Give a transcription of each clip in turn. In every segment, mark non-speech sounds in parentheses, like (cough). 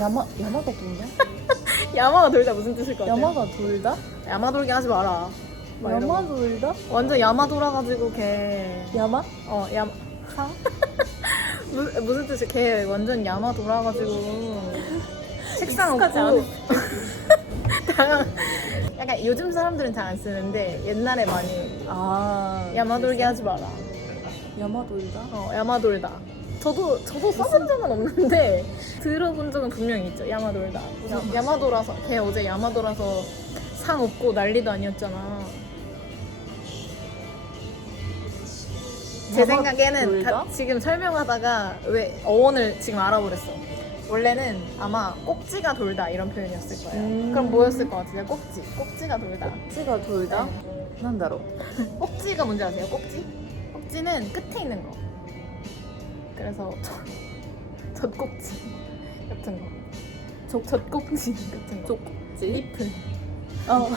야마 야마가 돌냐? (laughs) 야마가 돌다 무슨 뜻일 것 같아? 야마가 돌다? 야마 돌게 하지 마라. 막 이러고. 야마 돌다? 완전 야마 돌아가지고 걔. 야마? 어 야마. (laughs) 무슨 무슨 뜻이? 걔 완전 야마 돌아가지고 (laughs) 책상 익숙하지 없고. 당황. 약간 요즘 사람들은 잘 안 쓰는데 옛날에 많이 아 야마 돌게 하지 마라. 야마 돌다? 어 야마 돌다. 저도 저도 써본 적은 없는데 들어본 적은 분명히 있죠. 야마 돌다. 야, 야마 돌아서 걔 어제 야마 돌아서 상 없고 난리도 아니었잖아. 제 생각에는 돌다? 다- 지금 설명하다가 왜 어원을 지금 알아버렸어. 원래는 아마 꼭지가 돌다 이런 표현이었을 거예요. 음. 그럼 뭐였을 것 같으세요? 꼭지. 꼭지가 돌다. 찌가 돌다? 난다로 (laughs) 꼭지가 뭔지 아세요? 꼭지? 꼭지는 끝에 있는 거. 그래서 젖, (laughs) 젖꼭지 같은 거. 젖, 젖꼭지 같은 거. 족지? 리프. 어 (laughs)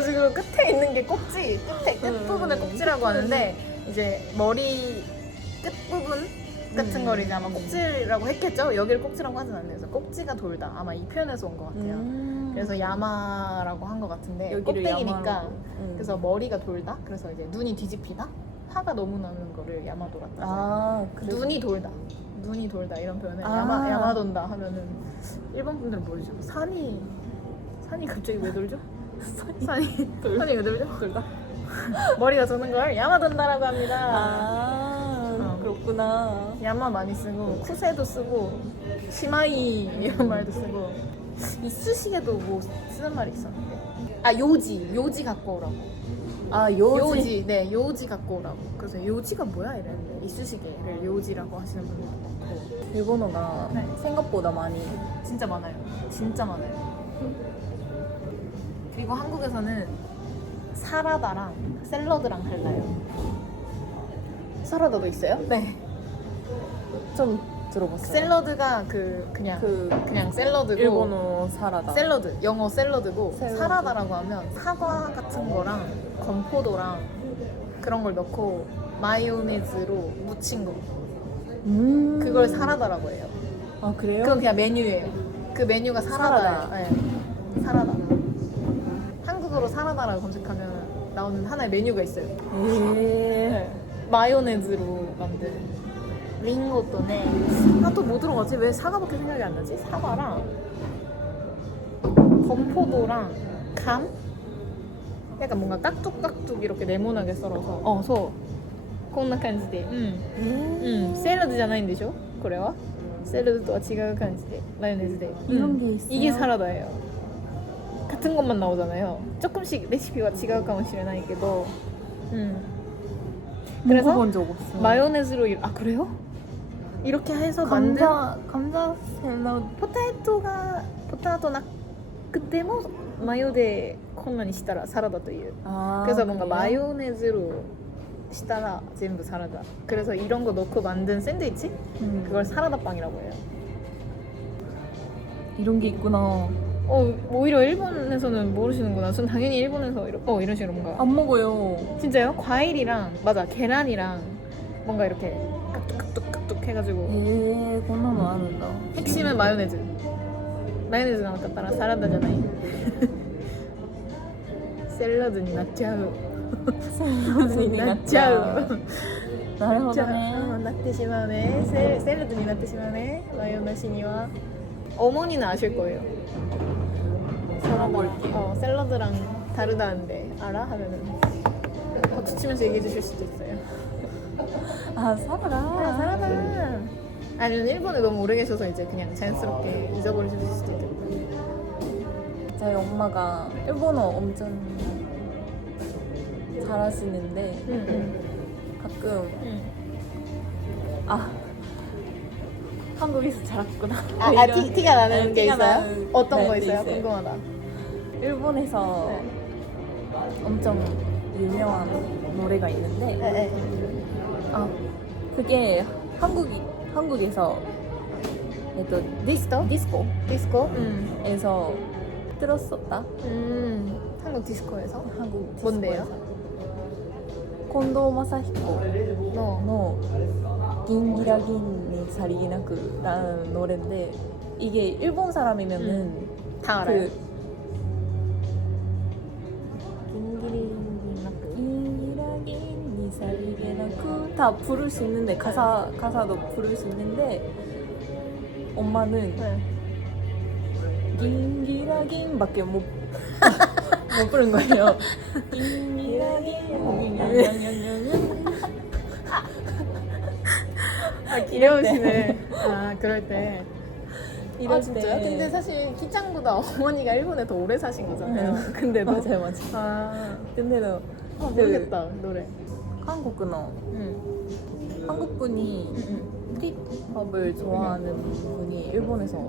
식으로 끝에 있는 게 꼭지. 끝에 끝 음, 부분을 음, 꼭지라고 끝 하는데 이제 머리 끝 부분 같은 음. 걸 이제 아마 꼭지라고 했겠죠? 여기를 꼭지라고 하진 않네요. 그래서 꼭지가 돌다. 아마 이 표현에서 온 것 같아요. 음. 그래서 야마라고 한 것 같은데 여기를 꼭대기니까. 음. 그래서 머리가 돌다. 그래서 이제 눈이 뒤집히다. 화가 너무 나는 거를 야마 돌았다. 아 그래 눈이 돌다. 눈이 돌다 이런 표현을 아. 야마 야마 돈다 하면은 일본 분들은 모르죠. 산이 산이 갑자기 왜 돌죠? (laughs) 산이 돌- 산이 왜 돌죠? 돌다? 머리가 도는 걸 야마 돈다라고 합니다. 아 어. 그렇구나 야마 많이 쓰고 쿠세도 쓰고 시마이 이런 말도 쓰고 이쑤시개도 뭐 쓰는 말이 있었는데 아 요지 요지 갖고 오라고 아 요지, 요지. 네 요지 갖고 오라고. 그래서 요지가 뭐야? 이랬는데 이쑤시개를 요지라고 하시는 분들도 많고. 일본어가 네. 생각보다 많이 진짜 많아요. 진짜 많아요. 그리고 한국에서는 사라다랑 샐러드랑 달라요. 사라다도 있어요? 네. 좀 들어봤어요 샐러드가 그 그냥 그 그냥 샐러드고 일본어 사라다 샐러드 영어 샐러드고 샐러드. 사라다라고 하면 사과 같은 거랑 건포도랑 그런 걸 넣고 마요네즈로 묻힌 거 음. 그걸 사라다라고 해요. 아 그래요? 그건 그냥 메뉴예요. 그 메뉴가 사라다예요. 사라다. 네. 사라다. 한국어로 사라다라고 검색하면 나오는 하나의 메뉴가 있어요. 에 마요네즈로 만든 링고또네. 아또 뭐 들어가지? 왜 사과밖에 생각이 안 나지? 사과랑 건포도랑 감? 약간 뭔가 깍둑깍둑 이렇게 네모나게 썰어서 어, 소. こんな感じで。うん。うん。セラドじゃないんでしょこれはセラドとは違う感じでマヨネーズで 이런 음. 게 있어요? 이게 사라다예요 같은 것만 나오잖아요 조금씩 레시피가 違うかもしれないけど음. 그래서 먹어본 적 없어 마요네즈로 이- 아 그래요? 이렇게 해서 만든 감자 감자 샐러드 포테이토가 포테이토 나 그때 뭐 마요데 콩나니 시타라 사라다と 아, 그래서 뭔가 마요네즈로 시타라 전부 사라다 그래서 이런 거 넣고 만든 샌드위치 음. 그걸 사라다 빵이라고 해요 이런 게 있구나 어 오히려 일본에서는 모르시는구나. 전 당연히 일본에서 이런 어 이런 식으로 뭔가 안 먹어요. 진짜요? 과일이랑 맞아 계란이랑 뭔가 이렇게 깍둑깍둑깍둑 해가지고 에こんなの 아는다 핵심은 마요네즈 마요네즈 나왔다 따라 사라다잖아요 샐러드니 나っちゃう 샐러드니 なっちゃうなるほじゃあどねなってしまうねセセラドになってしまうねマヨなしには 어머니는 아실 거예요 먹어볼게 어, 샐러드랑 다르다는데 알아? 하면은 박수 치면서 얘기해 주실 수도 있어요 아 사라다 아 사라다 아니면 일본에 너무 오래 계셔서 이제 그냥 자연스럽게 잊어버리실 수도 있고 저희 엄마가 일본어 엄청 잘하시는데 응, 가끔 응. 아 한국에서 자랐구나. 아, 아 이런- 티, 티가 나는 네, 게 티가 있어요? 나는- 어떤 네, 거 네, 있어요? 있어요. 궁금하다. 일본에서 네. 엄청 유명한 노래가 있는데 네, 네. 아, 그게 한국이 한국에서 또 디스코? 디스코 디스코? 음. 에서 들었었다. 음. 한국 디스코에서? 한국 디스코에서. 뭔데요? 콘도 마사히코 어. 노노긴기라긴이 자리기나쿠라는 그 노래인데 이게 일본 사람이면은 음. 다 그 알아요. 그 다 부를 수 있는데 가사 가사도 부를 수 있는데 엄마는 네. 긴기라긴밖에 못, (laughs) 못 부른 거예요. 긴기라긴 아 귀여우시네. 아 그럴 때. 이럴 아 진짜요? 때. 근데 사실 키짱보다 (laughs) 어머니가 일본에 더 오래 사신 거잖아요. 네. 근데도 맞아요 맞아요. 아, 근데도 아 모르겠다 노래. 한국 근어. 응. 음. 한국 분이 응, 음, 음. K-팝을 좋아하는 분이 일본에서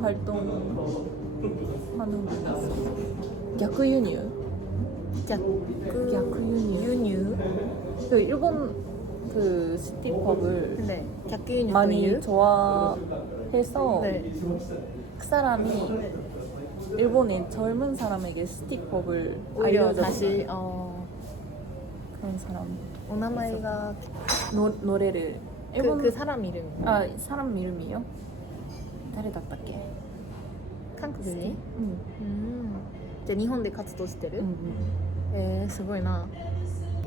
활동하는 분이 있어. 갸크 유뉴. 그 갸크 유뉴. 유뉴. 그 일본 그 시티팝을 네. 갸크 유뉴. 많이 좋아해서 네. 그 사람이 네. 일본의 젊은 사람에게 시티팝을 오히려 알려줘서 다시 어. 그런 사람 오나마이가 노, 노래를 그, 일본 그 사람 이름 아 사람 이름이요? 誰だったっけ? 한국인이? 응. 음. 이제 일본で 活動してる? 응. 에, すごいな.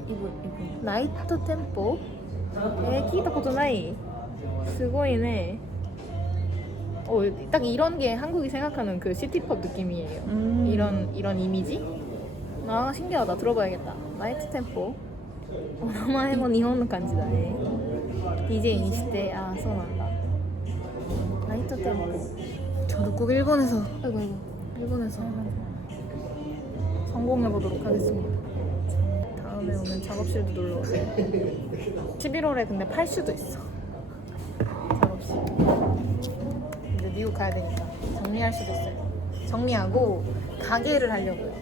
이분 이분 ナイトテンポえー、聞いたことないすごいね 어, 딱 이런 게 한국이 생각하는 그 시티팝 느낌이에요 음. 이런 이런 이미지 아 신기하다. 들어봐야겠다. 나이트 템포. 오나마 해본 이혼은 간지다 DJ 20대. 아 소나다. 나이트 템포. 저도 꼭 일본에서 아이고 아이고. 일본에서 성공해보도록 하겠습니다. 다음에 오면 작업실도 놀러 오세요. 11월에 근데 팔 수도 있어. 작업실. 근데 미국 가야 되니까 정리할 수도 있어요. 정리하고 가게를 하려고요.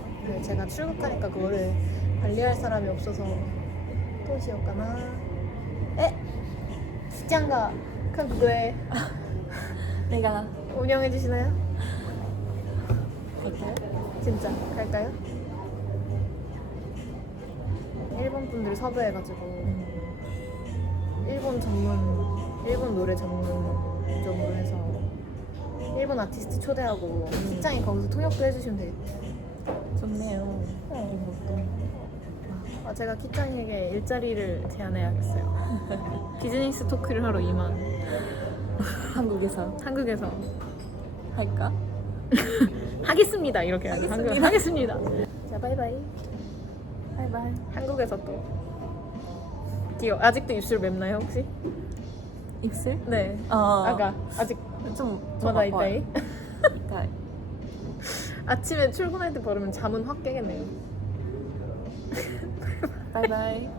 데 제가 출국하니까 그거를 관리할 사람이 없어서 또 시올까나 에? 시장가 한국에 (laughs) 내가 운영해 주시나요? 갈까요? 진짜 갈까요? 일본 분들 섭외해가지고 일본 전문 일본 노래 전문점으로 해서 일본 아티스트 초대하고 시장이 거기서 통역도 해주시면 되겠다. 좋네요 이것도 아, 제가 키짱에게 일자리를 제안해야겠어요. (laughs) 비즈니스 토크를 하러 이만 한국에서 한국에서 할까? (laughs) 하겠습니다 이렇게 하죠. 하겠습니다. 한국 하겠습니다. 자 바이바이. 바이바이 한국에서 또 귀여. 아직도 입술 맵나요 혹시? 입술? 네. 아 아까 아직 좀 마다. 이따이. 이따이 아침에 출근할 때 바르면 잠은 확 깨겠네요. 바이바이